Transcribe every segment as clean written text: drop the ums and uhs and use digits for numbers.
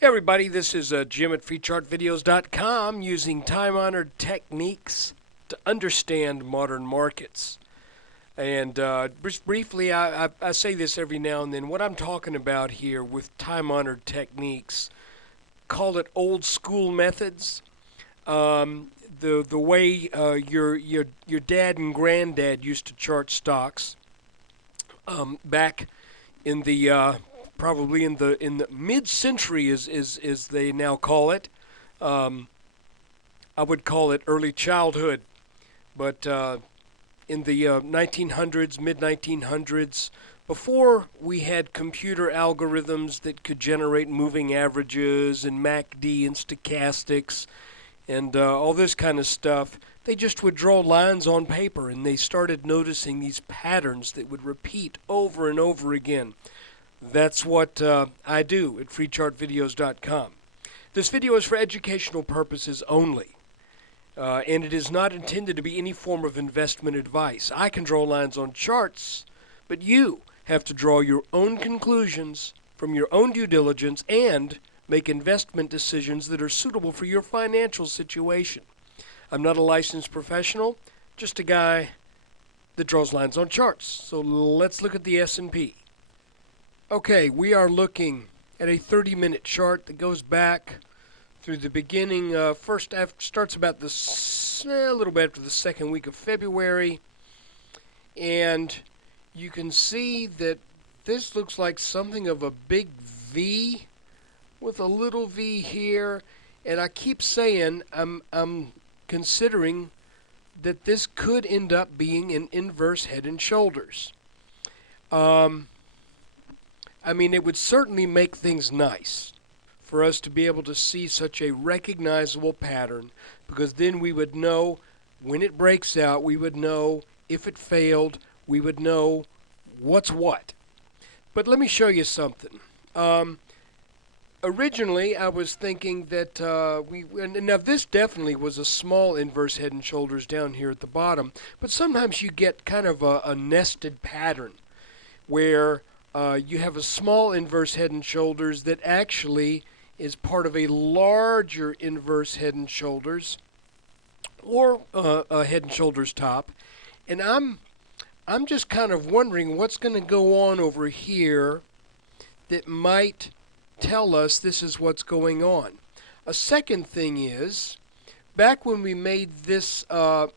Hey everybody, this is Jim at FreeChartVideos.com using time-honored techniques to understand modern markets. And just briefly, I say this every now and then. What I'm talking about here with time-honored techniques, call it old school methods. The way your dad and granddad used to chart stocks back in the probably in the mid-century is they now call it. I would call it early childhood, but in the 1900s, mid 1900s, before we had computer algorithms that could generate moving averages and MACD and stochastics and all this kind of stuff, they just would draw lines on paper, and they started noticing these patterns that would repeat over and over again. That's what I do at freechartvideos.com. This video is for educational purposes only, and it is not intended to be any form of investment advice. I can draw lines on charts, but you have to draw your own conclusions from your own due diligence and make investment decisions that are suitable for your financial situation. I'm not a licensed professional, just a guy that draws lines on charts. So let's look at the S&P. Okay, we are looking at a 30-minute chart that goes back through the beginning. Starts about a little bit after the second week of February, and you can see that this looks like something of a big V with a little V here, and I keep saying I'm considering that this could end up being an inverse head and shoulders. I mean, it would certainly make things nice for us to be able to see such a recognizable pattern, because then we would know when it breaks out, we would know if it failed, we would know what's what. But let me show you something. Originally, I was thinking that now this definitely was a small inverse head and shoulders down here at the bottom, but sometimes you get kind of a nested pattern where you have a small inverse head and shoulders that actually is part of a larger inverse head and shoulders, or a head and shoulders top. And I'm just kind of wondering what's going to go on over here that might tell us this is what's going on. A second thing is, back when we made this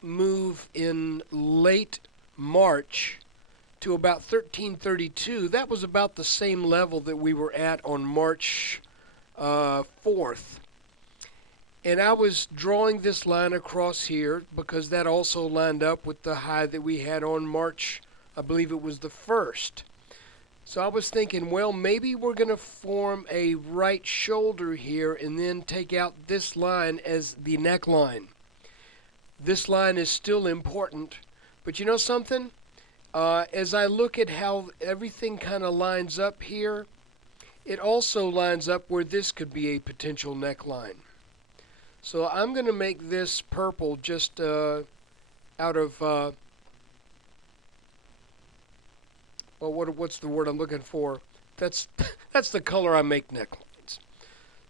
move in late March to about 1332, that was about the same level that we were at on March 4th. And I was drawing this line across here because that also lined up with the high that we had on March, I believe it was the 1st. So I was thinking, well, maybe we're going to form a right shoulder here and then take out this line as the neckline. This line is still important, but you know something? As I look at how everything kind of lines up here, it also lines up where this could be a potential neckline. So I'm going to make this purple just out of well, what's the word I'm looking for? That's the color I make necklines.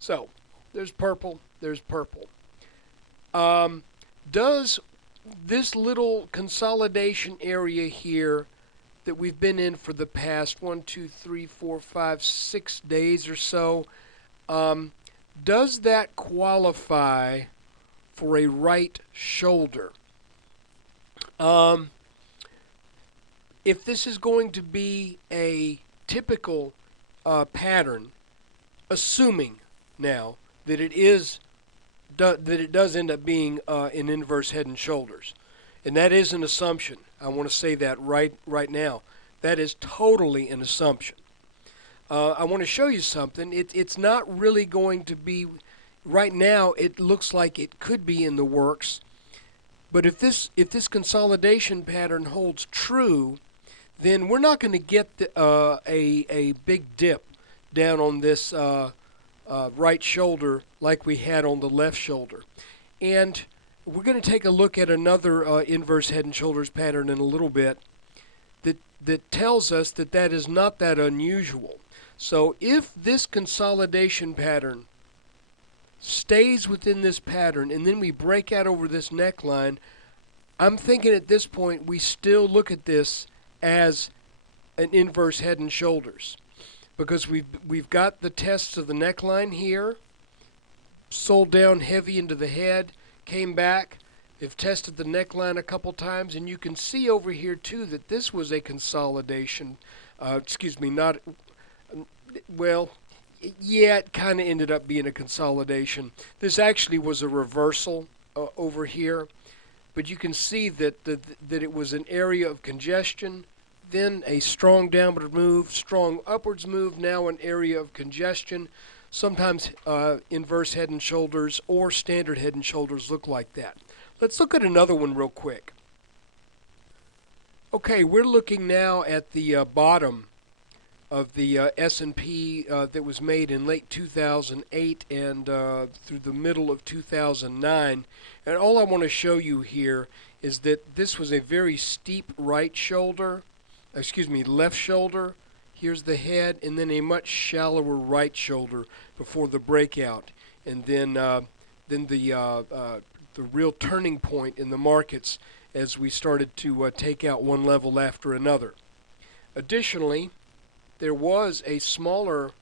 So there's purple. There's purple. Does this little consolidation area here that we've been in for the past 1, 2, 3, 4, 5, 6 days or so, does that qualify for a right shoulder? If this is going to be a typical pattern, assuming now that it does end up being an inverse head and shoulders, and that is an assumption. I want to say that right now. That is totally an assumption. I want to show you something. It's not really going to be right now. It looks like it could be in the works, but if this consolidation pattern holds true, then we're not going to get a big dip down on this right shoulder like we had on the left shoulder. And we're going to take a look at another inverse head and shoulders pattern in a little bit that tells us that that is not that unusual. So if this consolidation pattern stays within this pattern and then we break out over this neckline, I'm thinking at this point we still look at this as an inverse head and shoulders, because we've got the tests of the neckline here, sold down heavy into the head, came back. They've tested the neckline a couple times, and you can see over here too that this was a consolidation. Excuse me, not well. Yeah, it kind of ended up being a consolidation. This actually was a reversal over here, but you can see that that it was an area of congestion, then a strong downward move, strong upwards move, now an area of congestion. Sometimes inverse head and shoulders or standard head and shoulders look like that. Let's look at another one real quick. Okay, we're looking now at the bottom of the S&P that was made in late 2008 and through the middle of 2009. And all I want to show you here is that this was a very steep right shoulder, excuse me, left shoulder. Here's the head, and then a much shallower right shoulder before the breakout, and then the real turning point in the markets as we started to take out one level after another. Additionally, there was a smaller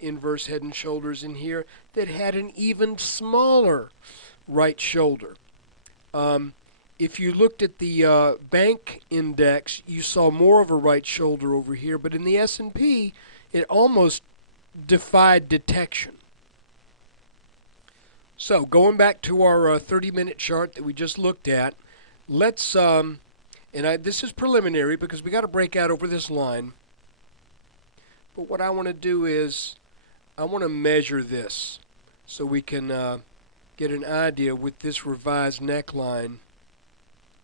inverse head and shoulders in here that had an even smaller right shoulder. If you looked at the bank index, you saw more of a right shoulder over here, but in the S&P, it almost defied detection. So going back to our 30-minute chart that we just looked at, let's, this is preliminary because we got to break out over this line. But what I want to do is I want to measure this so we can get an idea with this revised neckline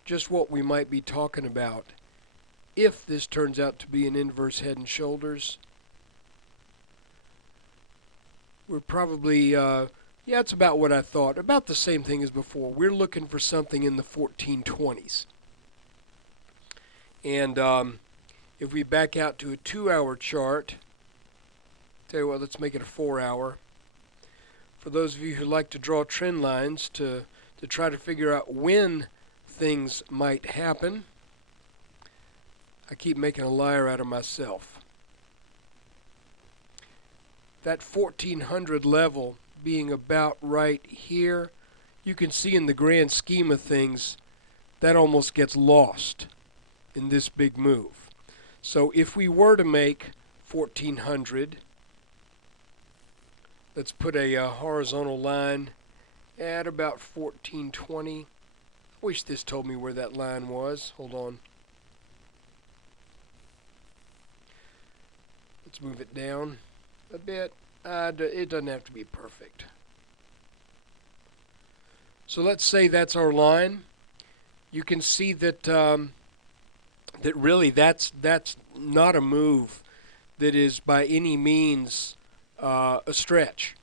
just what we might be talking about if this turns out to be an inverse head and shoulders. We're probably, yeah, it's about what I thought, about the same thing as before. We're looking for something in the 1420s. And if we back out to a 2-hour chart, tell you what, let's make it a 4-hour. For those of you who like to draw trend lines to try to figure out when things might happen, I keep making a liar out of myself. That 1400 level being about right here, you can see in the grand scheme of things that almost gets lost in this big move. So if we were to make 1400, let's put a horizontal line at about 1420. I wish this told me where that line was. Hold on. Let's move it down a bit. It doesn't have to be perfect. So let's say that's our line. You can see that that really that's not a move that is by any means a stretch.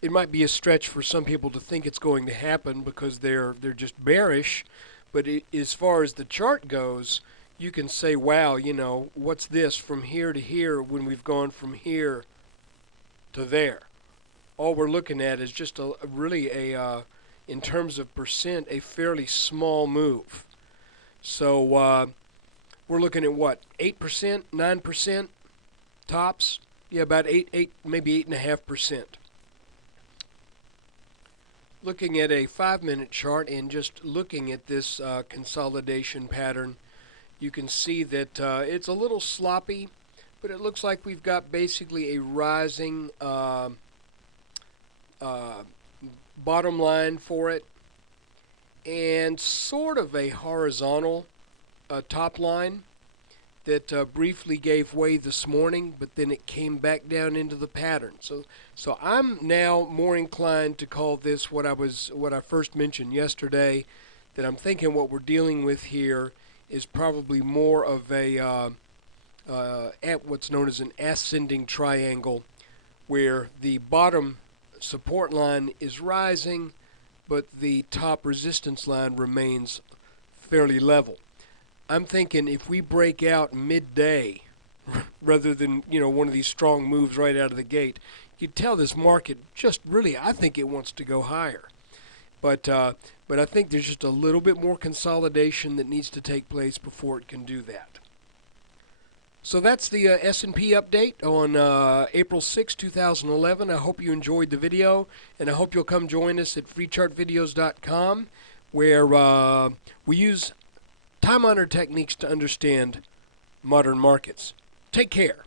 It might be a stretch for some people to think it's going to happen because they're just bearish, but as far as the chart goes, you can say, wow, you know, what's this from here to here when we've gone from here to there? All we're looking at is just really in terms of percent, a fairly small move. So we're looking at what, 8%, 9% tops? Yeah, about 8, maybe 8.5%. Looking at a 5-minute chart and just looking at this consolidation pattern, you can see that it's a little sloppy, but it looks like we've got basically a rising bottom line for it and sort of a horizontal top line that briefly gave way this morning, but then it came back down into the pattern. So I'm now more inclined to call this what I first mentioned yesterday, that I'm thinking what we're dealing with here is probably more of a at what's known as an ascending triangle, where the bottom support line is rising, but the top resistance line remains fairly level. I'm thinking if we break out midday rather than, one of these strong moves right out of the gate. You can tell this market just really, I think it wants to go higher. But I think there's just a little bit more consolidation that needs to take place before it can do that. So that's the S&P update on April 6, 2011. I hope you enjoyed the video, and I hope you'll come join us at freechartvideos.com, where we use time-honored techniques to understand modern markets. Take care.